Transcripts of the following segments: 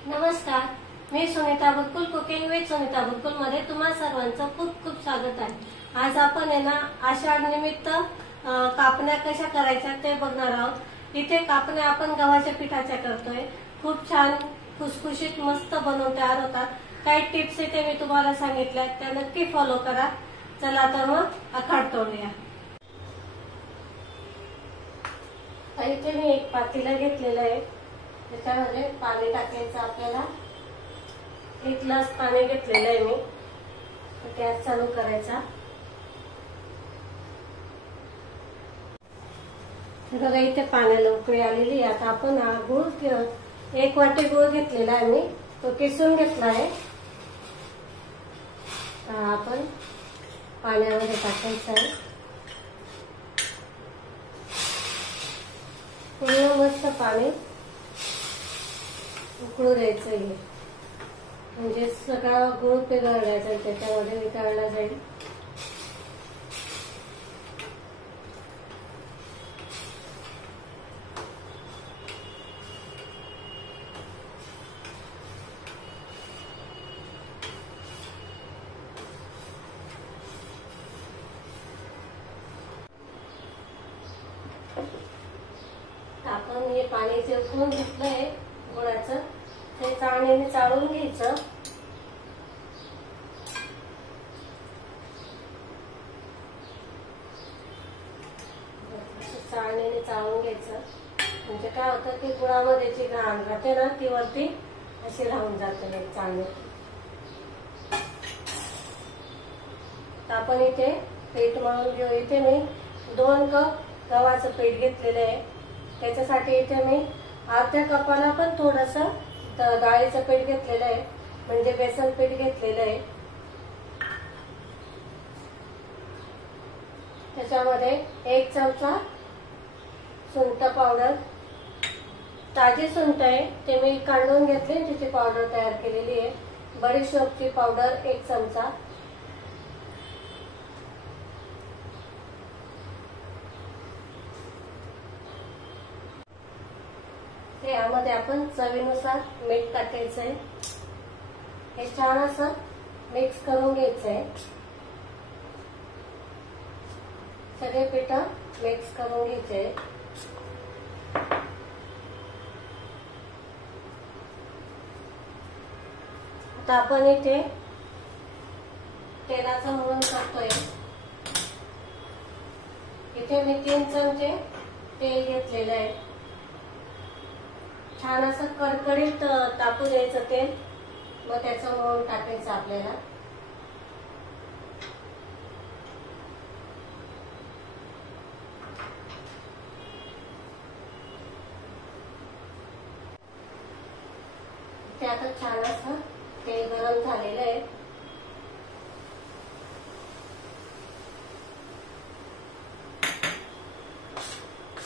नमस्कार, मी Sunita Bulkul cooking with Sunita Bulkul मध्ये तुम्हा सर्वांचं खूप खूप स्वागत आहे। आज आपण आहे ना आषाढ निमित्त कापण्या कशा करायच्या ते बघणार आहोत। इथे कापण्या आपण गव्हाच्या पिठाच्या करतोय। खूप छान खुसखुशीत मस्त बनवून तयार होतात। काही टिप्स इथे मी तुम्हाला सांगितल्या त्या नक्की फॉलो करा। चला तर मग आखाड तोडूया। इथे मी एक पातेलं घेतलेलं आहे, त्याच्यामध्ये पाणी टाकायचं। आपल्याला 1 ग्लास पाणी घेतलेलं आहे मी। गॅस चालू करायचा। बघा इथे पाण्याला उकळी आलेली आहे। आता आपण गूळ 1 वाटी गूळ घेतलेला आहे मी, तो किसून घेतला आहे। आपण पाण्यामध्ये टाकायचा आहे। पूर्ण मस्त पाणी उकळू द्यायचं आहे, म्हणजे सगळा गूळ पिघळला जाईल, त्याच्यामध्ये वितळला जाईल। आपण हे पाणी जे उकळून घेतलंय गुळाचं, ते चाळणीने चाळून घ्यायचं। चाळणीने चाळून घ्यायचं, म्हणजे काय होतं की गुळामध्ये जी घाण राहते ना ती वरती अशी राहून जाते चाळणीत। आपण इथे पीठ मळून घेऊ। इथे मी 2 कप गव्हाचं पीठ घेतलेलं आहे। त्याच्यासाठी इथे मी अर्ध्या कपाला पण थोडंसं डाळीचं पीठ घेतलेलं आहे, म्हणजे बेसन पीठ घेतलेलं आहे। त्याच्यामध्ये 1 चमचा सुंठ पावडर, ताजी सुंठ आहे, ते मी काढून घेतली, तिची पावडर तयार केलेली आहे। बडीशेपची पावडर 1 चमचा, यामध्ये आपण चवीनुसार मीठ टाकायचंय। हे छान असं मिक्स करून घ्यायचंय। सगळे पीठ मिक्स करून घ्यायचे। आता आपण इथे तेलाचं मोहन करतोय। इथे मी 3 चमचे तेल घेतलेलं आहे। छान असं कडकडीत तापू द्यायचं तेल, मग त्याचं मोहन टाकायचं आपल्याला। ते आता छान असं तेल गरम झालेलं आहे।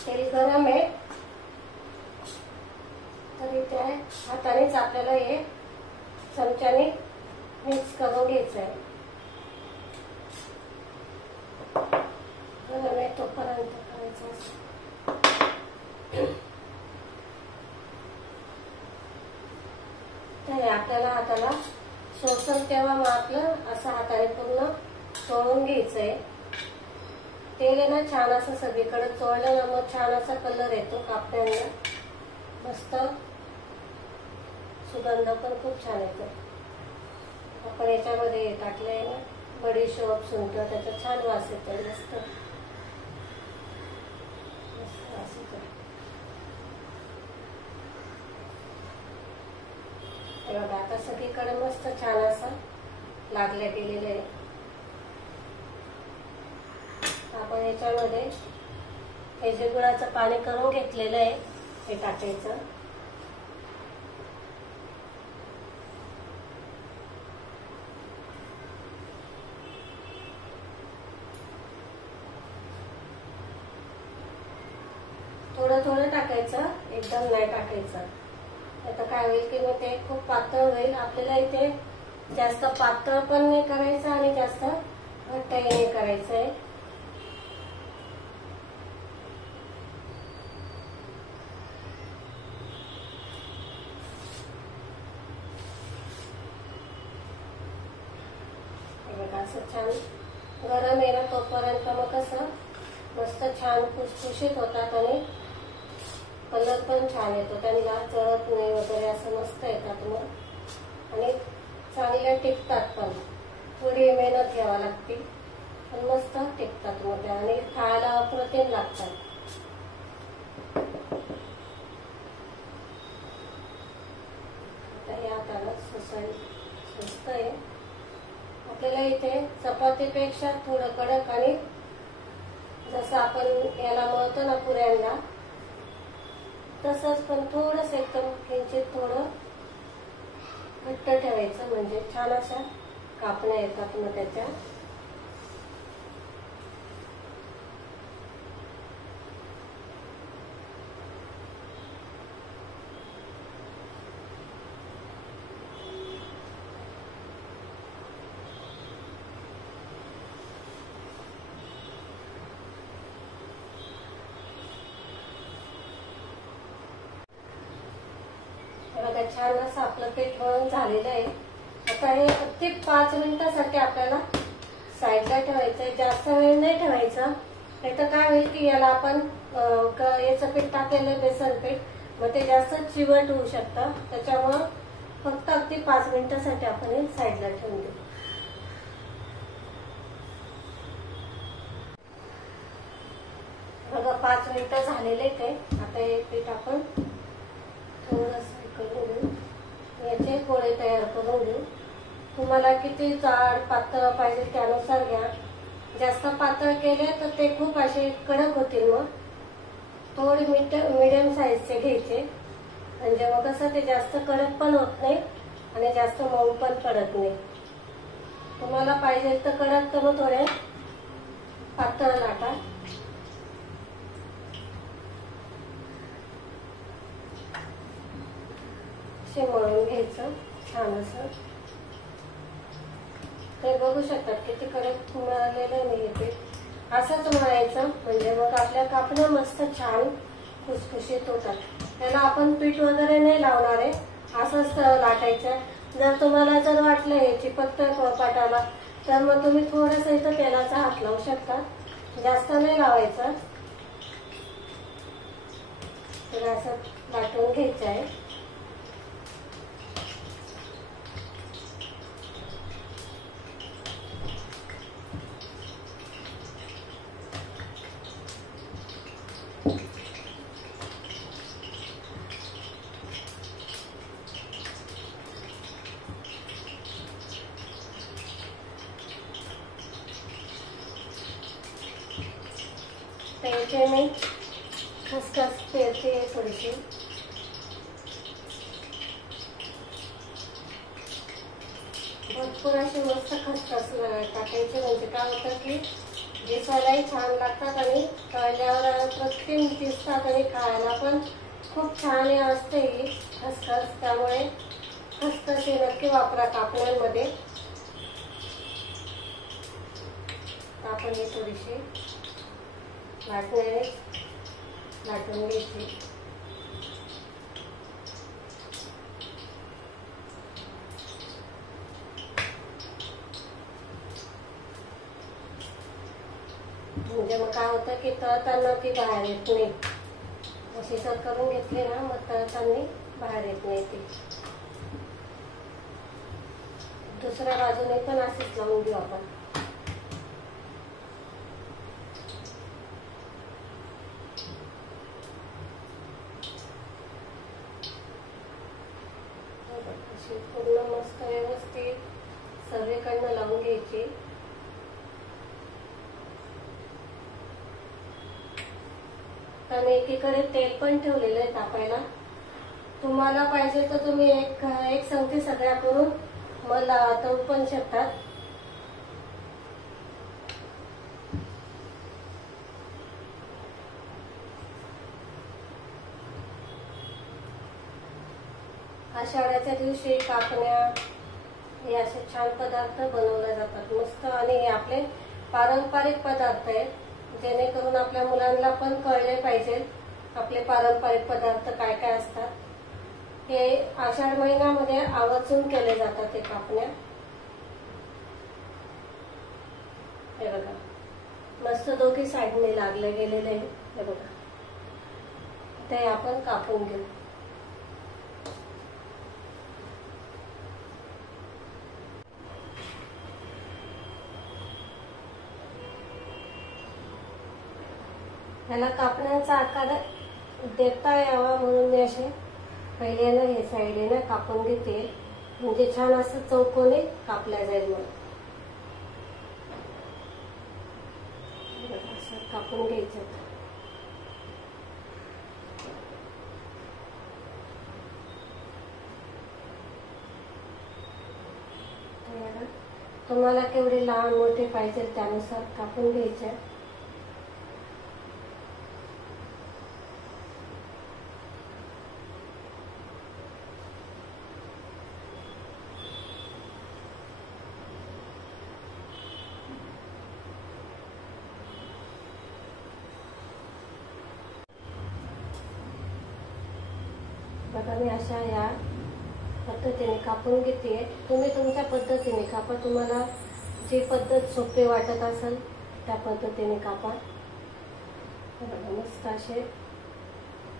तेल गरम आहे, तरी त्या हातानेच आपल्याला हे चमच्याने मिक्स करून घ्यायचं आहे। गरम आहे तोपर्यंत करायचं। तर आपल्याला हाताला शोषण तेव्हा मग आपलं असं हाताने पूर्ण चोळून घ्यायचंय। तेल आहे ना छान असं सगळीकडे चोळलं ना मग छान असा कलर येतो कापण्यांना, मस्त सुगंध पण खूप छान येतो। आपण याच्यामध्ये टाकलंय ना बडीशेप, सुंठ, त्याचा छान वास येतो, मस्त वास येतो। बघा आता सगळीकडे मस्त छान असं लागले गेलेलं आहे। आपण याच्यामध्ये हे जे गुळाचं पाणी करून घेतलेलं आहे हे टाकायचं। थोडं थोडं टाकायचं, एकदम नाही टाकायचं। आता काय होईल की मग ते खूप पातळ होईल। आपल्याला इथे जास्त पातळ पण नाही करायचं आणि जास्त घट्टही नाही करायचंय। असं छान गरम आहे ना तोपर्यंत मग कसं मस्त छान खुसखुशीत होतात आणि कलर पण छान येतो, त्यांना जळत नाही वगैरे असं मस्त येतात मग आणि चांगल्या टिकतात पण. थोडी मेहनत घ्यावी लागते पण मस्त टिकतात मग आणि खायला अप्रतिम लागतात. आता या हाताला स्वस्त आहे. आपल्याला इथे चपातीपेक्षा थोडं कडक आणि जसं आपण याला मळतो ना पुऱ्यांना तसंच पण थोडंस एकदम किंचित थोडं घट्ट ठेवायचं म्हणजे छान अशा कापण्या येतात मग त्याच्या. बघा छान असं आपलं पीठ मळून झालेलं आहे. आता हे अगदी 5 मिनिटासाठी आपल्याला साईडला ठेवायचंय, जास्त वेळ नाही ठेवायचं. नाही तर काय होईल की याला आपण याचं पीठ टाकलेलं बेसन पीठ मग ते जास्त चिवट होऊ शकतं. त्याच्यामुळं फक्त अगदी 5 मिनिटासाठी आपण हे साईडला ठेवून देऊ. बघा 5 मिनिटं झालेले ते. आता हे पीठ आपण थोडंसं करून घेऊ, याचे गोळे तयार करून घेऊ. तुम्हाला किती जाड पातळ पाहिजे त्यानुसार घ्या. जास्त पातळ केले तर ते खूप असे कडक होतील. मग थोडे मीडियम साईजचे घ्यायचे म्हणजे मग कसं ते जास्त कडक पण होत नाही आणि जास्त मऊ पण पडत नाही. तुम्हाला पाहिजे तर कडक तर मग थोडे पातळ लाटा. मळून घ्यायचं छान असं. ते बघू शकतात किती कडक मळलेलं नाही ते. असंच मळायचं म्हणजे मग आपल्या कापण्या मस्त छान खुसखुशीत होतात. त्याला आपण पीठ वगैरे नाही लावणार आहे, असंच लाटायचं. जर तुम्हाला जर वाटलं हे चिपकतं पोळपाटाला तर मग तुम्ही थोडंसं इथं तेलाचा हात लावू शकता, जास्त नाही लावायचं. तर असं लाटून घ्यायचं आहे. त्याचे मी खसखस पेरते थोडीशी. भरपूर अशी मस्त खसखस टाकायची म्हणजे काय होतं की दिसायलाही छान लागतात आणि तळल्यावर अप्रतिम दिसतात आणि खायला पण खूप छान असते ही खसखस. त्यामुळे खसखस ही नक्की वापरा कापण्यांमध्ये. आपण ही थोडीशी लाटण्याने लाटून घ्यायची. म्हणजे मग काय होतं की तळताना ती बाहेर येत नाही. अशी जर करून घेतली ना मग तळताना बाहेर येत नाही ती. दुसऱ्या बाजूने पण अशीच लावून घेऊ आपण. पूर्ण मस्त व्यवस्थित सगळीकडनं लावून घ्यायची. आणि एकीकडे तेल पण ठेवलेलं आहे तापायला. तुम्हाला पाहिजे तर तुम्ही एक संगती सगळ्या करून मला तळू पण शकतात. आषाढाच्या दिवशी कापण्या हे असे छान पदार्थ बनवले जातात मस्त. आणि हे आपले पारंपरिक पदार्थ आहेत, जेणेकरून आपल्या मुलांना पण कळले पाहिजे आपले पारंपरिक पदार्थ काय काय असतात. हे आषाढ महिन्यामध्ये आवर्जून केले जातात हे कापण्या. मस्त दोघी साईडने लागले गेलेले आहे. हे बघा, ते आपण कापून घेऊ. याला कापण्याचा आकार देता यावा म्हणून मी असे पहिल्यानं हे साईडने कापून घेते, म्हणजे छान असं चौकोनी कापल्या जाईल. मग असं कापून घ्यायचं. तुम्हाला केवढे लहान मोठे पाहिजे त्यानुसार कापून घ्यायचे. बघा, मी अशा या पद्धतीने कापून घेते. तुम्ही तुमच्या पद्धतीने कापा, तुम्हाला जी पद्धत सोपी वाटत असेल त्या पद्धतीने कापा. बघा, मस्त असे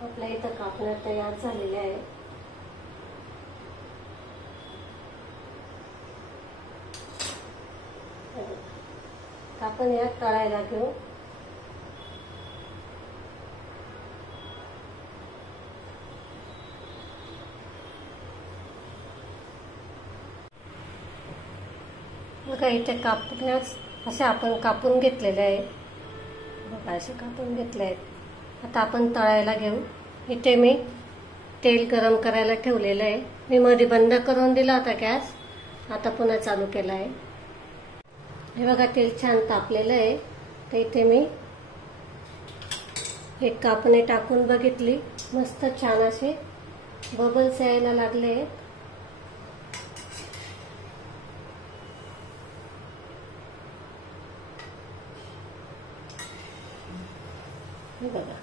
आपल्या इथं कापण्या तयार झालेल्या आहे. आपण या तळायला घेऊ. बघा, इथे कापण्यास असे आपण कापून घेतलेले आहे. बघा, असे कापून घेतले आहेत. आता आपण तळायला घेऊ. इथे मी तेल गरम करायला ठेवलेलं आहे. मी मध्ये बंद करून दिला होता गॅस, आता पुन्हा चालू केला आहे. हे बघा, तेल छान तापलेलं आहे. तर इथे मी एक कापणे टाकून बघितली, मस्त छान असे बबल्स यायला लागले आहेत. बघा,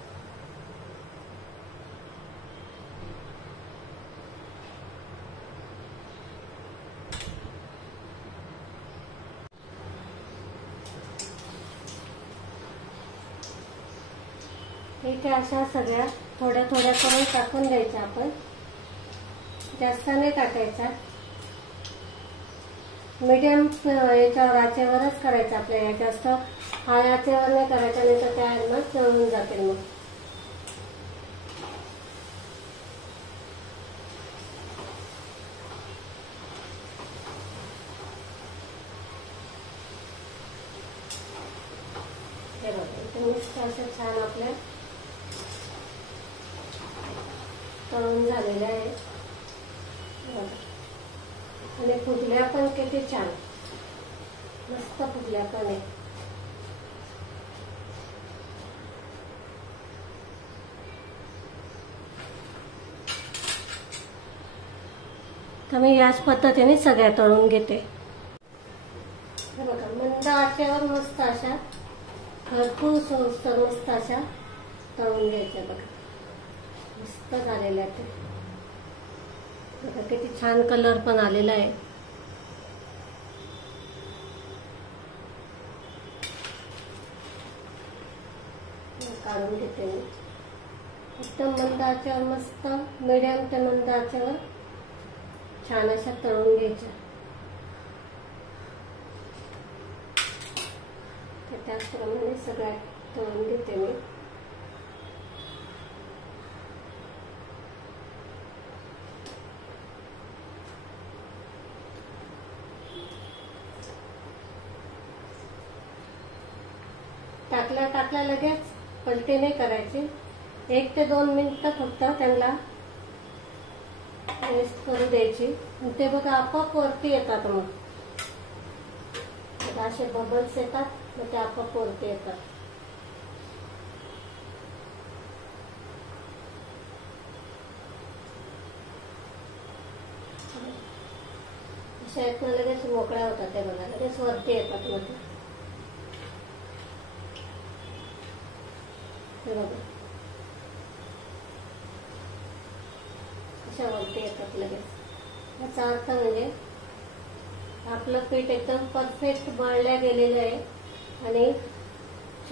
इथे अशा सगळ्या थोड्या थोड्या करून टाकून द्यायच्या. आपण जास्त नाही टाकायचा, मीडियम याच्यावर आचेवरच करायचं आपल्याला. जास्त हाय आचेवर नाही करायचा, नाही तर त्या जळून जातील. मग हे बघा, इथे मस्त असं छान आपल्या तळून झालेल्या आहे. आणि फुगल्या पण किती छान, मस्त फुगल्या पण आहे. तर मी याच पद्धतीने सगळ्या तळून घेते. हे बघा, मंद आचेवर मस्त अशा खरपूस मस्त अशा तळून घ्यायच्या. बघा, मस्त झालेल्या ते. बघा, किती छान कलर पण आलेला आहे. काढून घेते मी. एकदम मंद आचेवर, मस्त मीडियम ते मंद आचेवर छान अशा तळून घ्यायच्या. त्याचप्रमाणे सगळ्या तळून घेते मी. टाकल्या टाकल्या लगेच पलटी नाही करायची. 1 ते 2 मिनिटं फक्त त्यांना रेस्ट करू द्यायची. ते बघा, आपोआप वरती येतात. मग असे बबल्स येतात, मग ते आपोआप वरती येतात. अशा आहेत, लगेच मोकळ्या होतात. ते बघा, लगेच वरती येतात. मध्ये हे बघा, अशा वरती येतात लगेच. याचा अर्थ म्हणजे आपलं पीठ एकदम परफेक्ट मळल्या गेलेलं आहे आणि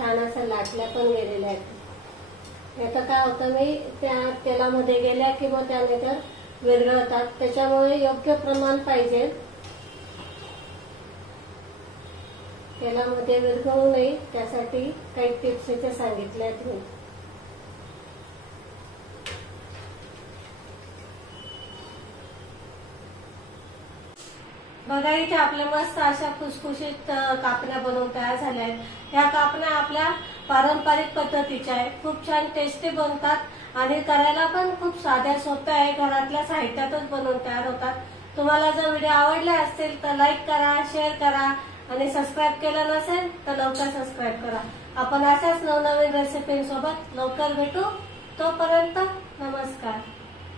छान असं लाटल्या पण गेलेल्या आहेत। आता काय होतं, मी त्या तेलामध्ये गेल्या की मग त्यानंतर विरघळतात, त्याच्यामुळे योग्य प्रमाण पाहिजे। तेलामध्ये विरघळू नये त्यासाठी काही टिप्स इथे सांगितल्या आहेत मी। बघा इथे आपल्या मस्त अशा खुसखुशीत कापण्या बनवून तयार झाल्या आहेत। ह्या कापण्या आपल्या पारंपरिक पद्धतीच्या आहेत, खूप छान टेस्टी बनतात आणि करायला पण खूप साध्या सोप्या आहे, घरातल्या साहित्यातच बनवून तयार होतात। तुम्हाला जर व्हिडिओ आवडले असतील तर लाईक करा, शेअर करा आणि सबस्क्राईब केलं नसेल तर लवकर सबस्क्राईब करा। आपण अशाच नवनवीन रेसिपींसोबत लवकर भेटू, तोपर्यंत नमस्कार।